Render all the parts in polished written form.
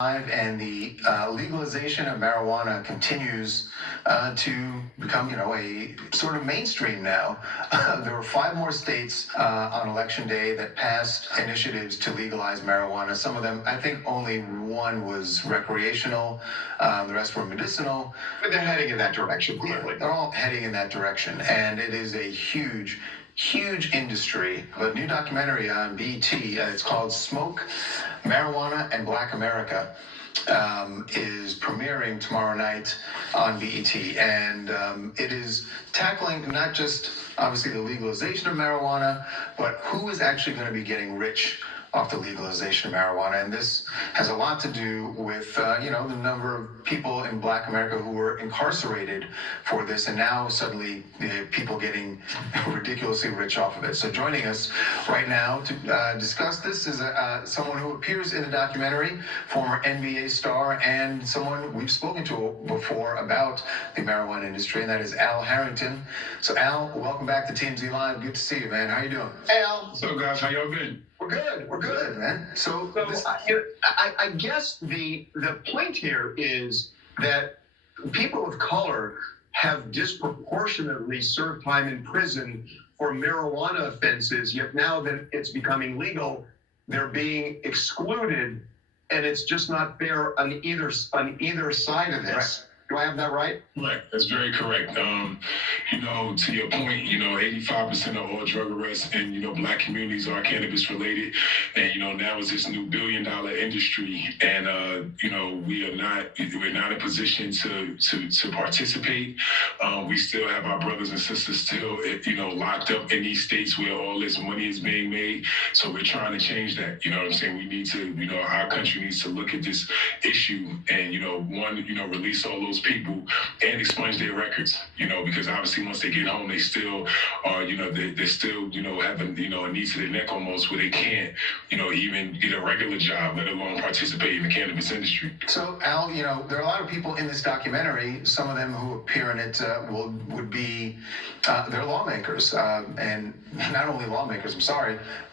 And the legalization of marijuana continues to become, a sort of mainstream now. There were 5 more states on election day that passed initiatives to legalize marijuana. Some of them, I think only one was recreational, the rest were medicinal. But they're heading in that direction, clearly. Yeah, they're all heading in that direction, and it is a huge industry. A new documentary on BET, it's called Smoke, Marijuana, and Black America, is premiering tomorrow night on BET. And it is tackling not just, obviously, the legalization of marijuana, but who is actually going to be getting rich off the legalization of marijuana. And this has a lot to do with, the number of people in Black America who were incarcerated for this, and now suddenly people getting ridiculously rich off of it. So joining us right now to discuss this is someone who appears in the documentary, former NBA star, and someone we've spoken to before about the marijuana industry, and that is Al Harrington. So Al, welcome back to TMZ Live. Good to see you, man. How you doing? Hey, Al. What's up, guys? How y'all been? We're good, man. So I guess the point here is that people of color have disproportionately served time in prison for marijuana offenses, yet now that it's becoming legal, they're being excluded, and it's just not fair on either side of this. Right. Do I have that right? Right, that's very correct. To your point, 85% of all drug arrests in, Black communities are cannabis related. And, now it's this new billion-dollar industry. And, we're not in a position to participate. We still have our brothers and sisters still, locked up in these states where all this money is being made. So we're trying to change that. You know what I'm saying? We need to, our country needs to look at this issue and, release all those people and expunge their records, because obviously once they get home, they still are, they still, have a knee to their neck almost where they can't, even get a regular job, let alone participate in the cannabis industry. So Al, there are a lot of people in this documentary, some of them who appear in it would be, they're lawmakers, and not only lawmakers,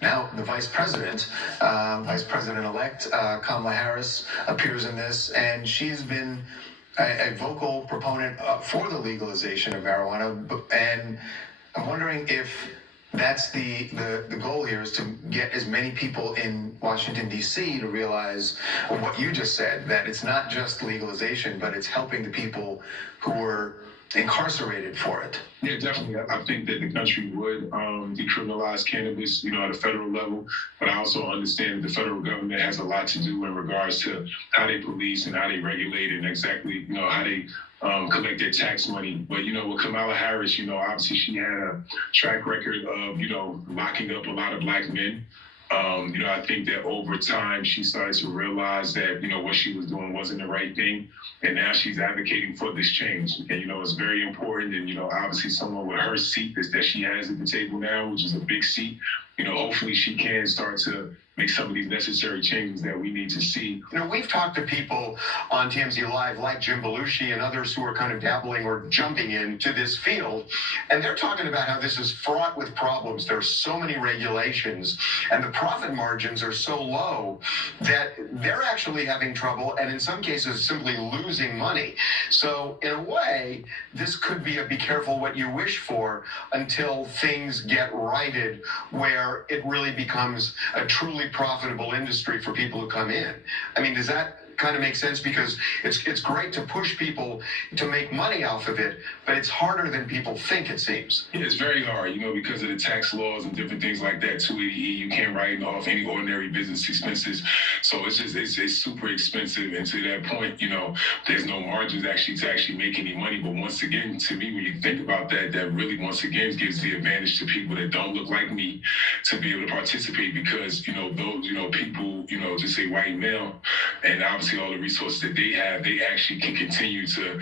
now the Vice President-elect Kamala Harris appears in this, and she's been a vocal proponent for the legalization of marijuana, and I'm wondering if that's the goal here, is to get as many people in Washington, D.C. to realize what you just said, that it's not just legalization, but it's helping the people who were incarcerated for it. Yeah, definitely. I think that the country would decriminalize cannabis, at a federal level. But I also understand that the federal government has a lot to do in regards to how they police and how they regulate and exactly, how they collect their tax money. But, with Kamala Harris, obviously she had a track record of, locking up a lot of Black men. I think that over time she started to realize that, what she was doing wasn't the right thing. And now she's advocating for this change. And, it's very important. And, obviously someone with her seat that she has at the table now, which is a big seat, hopefully she can start to make some of these necessary changes that we need to see. We've talked to people on TMZ Live like Jim Belushi and others who are kind of dabbling or jumping into this field, and they're talking about how this is fraught with problems. There's so many regulations, and the profit margins are so low that they're actually having trouble, and in some cases simply losing money. So in a way, this could be a be careful what you wish for until things get righted, where it really becomes a truly profitable industry for people who come in. I mean, does that kind of make sense? Because it's great to push people to make money off of it, but it's harder than people think, it seems. Yeah, it's very hard, because of the tax laws and different things like that. 280E, you can't write off any ordinary business expenses. So it's super expensive. And to that point, there's no margins to actually make any money. But once again, to me, when you think about that, that really once again gives the advantage to people that don't look like me to be able to participate, because, those, people, just say white male, and obviously all the resources that they have, they actually can continue to,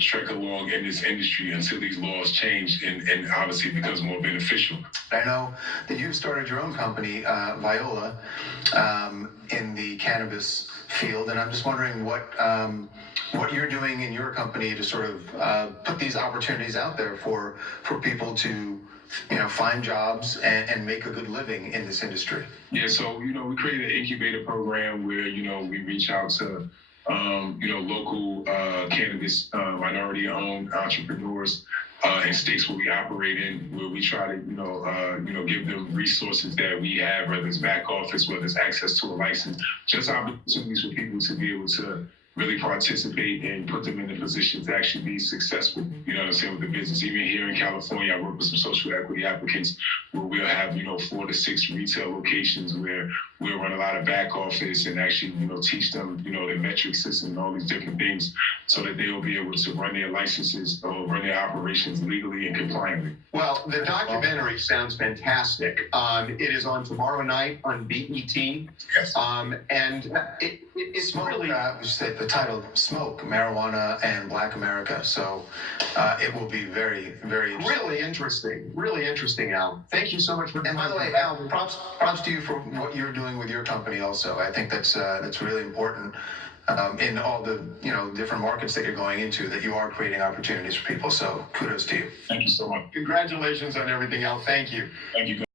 trek along in this industry until these laws change and obviously it becomes more beneficial. I know that you've started your own company, Viola, in the cannabis field, and I'm just wondering what you're doing in your company to sort of put these opportunities out there for people to find jobs and make a good living in this industry? Yeah, so we created an incubator program where we reach out to local cannabis minority-owned entrepreneurs in states where we operate in, where we try to give them resources that we have, whether it's back office, whether it's access to a license, just opportunities for people to be able to really participate and put them in the position to actually be successful. You know what I'm saying, with the business. Even here in California, I work with some social equity applicants where we'll have 4 to 6 retail locations where we'll run a lot of back office and actually teach them the metric system and all these different things so that they'll be able to run their licenses or run their operations legally and compliantly. Well, the documentary sounds fantastic. It is on tomorrow night on BET. Yes. And it's really... we said the title, Smoke, Marijuana, and Black America. So it will be very, very interesting. Really interesting, Al. Thank you so much for... And by the way, Al, props to you for what you're doing with your company also. I think that's really important in all the different markets that you're going into, that you are creating opportunities for people. So kudos to you. Thank you so much. Congratulations on everything, Al. Thank you. Thank you.